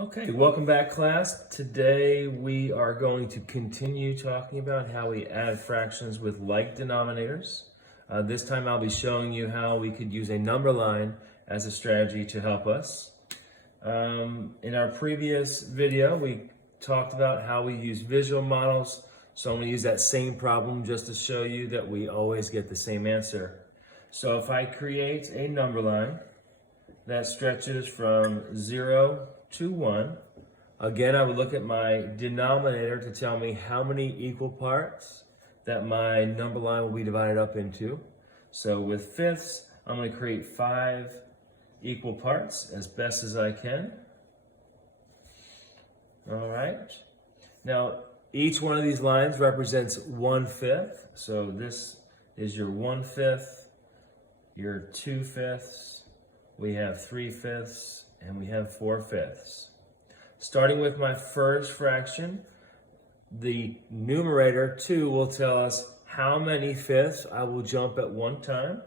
Okay, welcome back, class. Today we are going to continue talking about how we add fractions with like denominators. This time I'll be showing you how we could use a number line as a strategy to help us. In our previous video, we talked about how we use visual models. So I'm going to use that same problem just to show you that we always get the same answer. So if I create a number line that stretches from 0 to 1. Again, I would look at my denominator to tell me how many equal parts that my number line will be divided up into. So with fifths, I'm going to create 5 equal parts as best as I can. All right. Now, each one of these lines represents 1/5. So this is your 1/5, your 2/5. We have 3/5. And we have 4/5. Starting with my first fraction, the numerator 2 will tell us how many fifths I will jump at one time.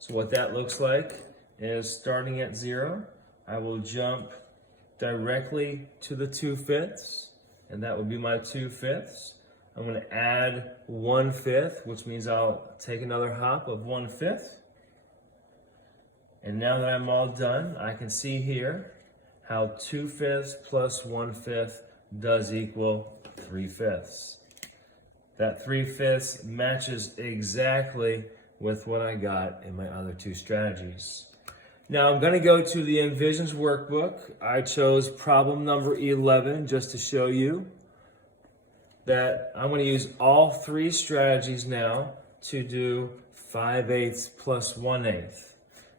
So what that looks like is starting at 0, I will jump directly to the 2/5, and that would be my 2/5. I'm going to add 1/5, which means I'll take another hop of 1/5. And now that I'm all done, I can see here how 2/5 plus 1/5 does equal 3/5. That 3/5 matches exactly with what I got in my other two strategies. Now I'm going to go to the Envisions workbook. I chose problem number 11 just to show you that I'm going to use all three strategies now to do 5/8 plus 1/8.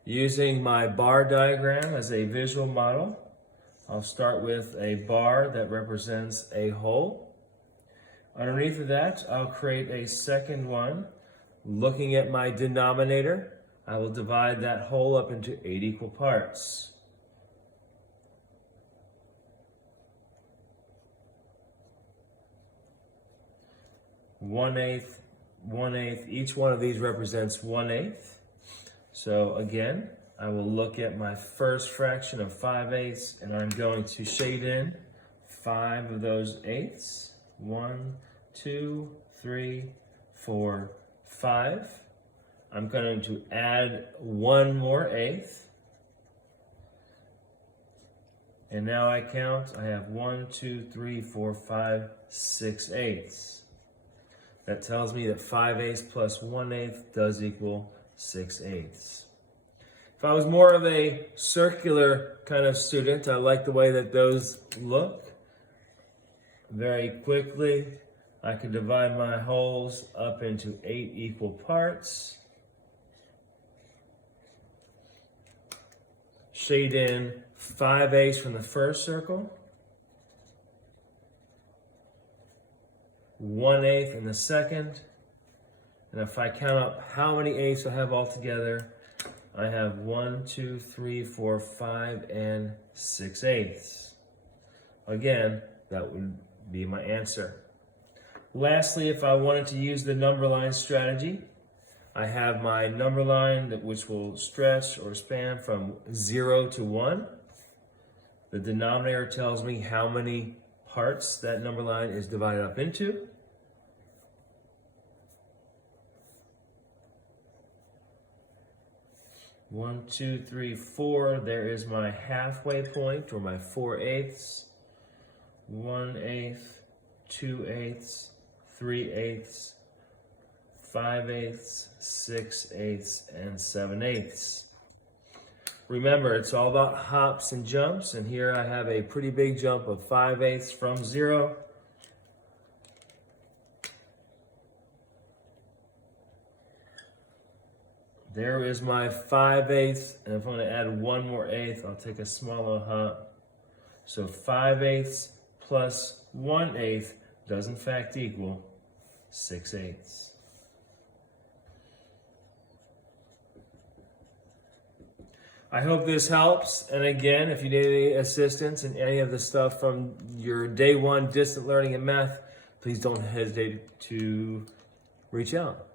Using my bar diagram as a visual model, I'll start with a bar that represents a hole. Underneath of that, I'll create a second one. Looking at my denominator, I will divide that hole up into 8 equal parts. One-eighth, each one of these represents 1/8. So again, I will look at my first fraction of 5/8 and I'm going to shade in 5 of those eighths. 1, 2, 3, 4, 5. I'm going to add one more eighth. And now I count, I have 1, 2, 3, 4, 5, 6 eighths. That tells me that 5/8 plus 1/8 does equal 6/8. If I was more of a circular kind of student, I like the way that those look. Very quickly, I can divide my holes up into 8 equal parts. Shade in 5/8 from the first circle. 1/8 in the second. And if I count up how many eighths I have altogether, I have 1, 2, 3, 4, 5, and 6 eighths. Again, that would be my answer. Lastly, if I wanted to use the number line strategy, I have my number line which will stretch or span from 0 to 1. The denominator tells me how many parts that number line is divided up into. One, 2, 3, 4. There is my halfway point, or my 4/8. 1/8, 2/8, 3/8, 5/8, 6/8, and 7/8. Remember, it's all about hops and jumps, and here I have a pretty big jump of 5/8 from 0. There is my 5/8, and if I'm going to add one more eighth, I'll take a smaller hop. So 5/8 plus 1/8 does in fact equal 6/8. I hope this helps, and again, if you need any assistance in any of the stuff from your day one distant learning in math, please don't hesitate to reach out.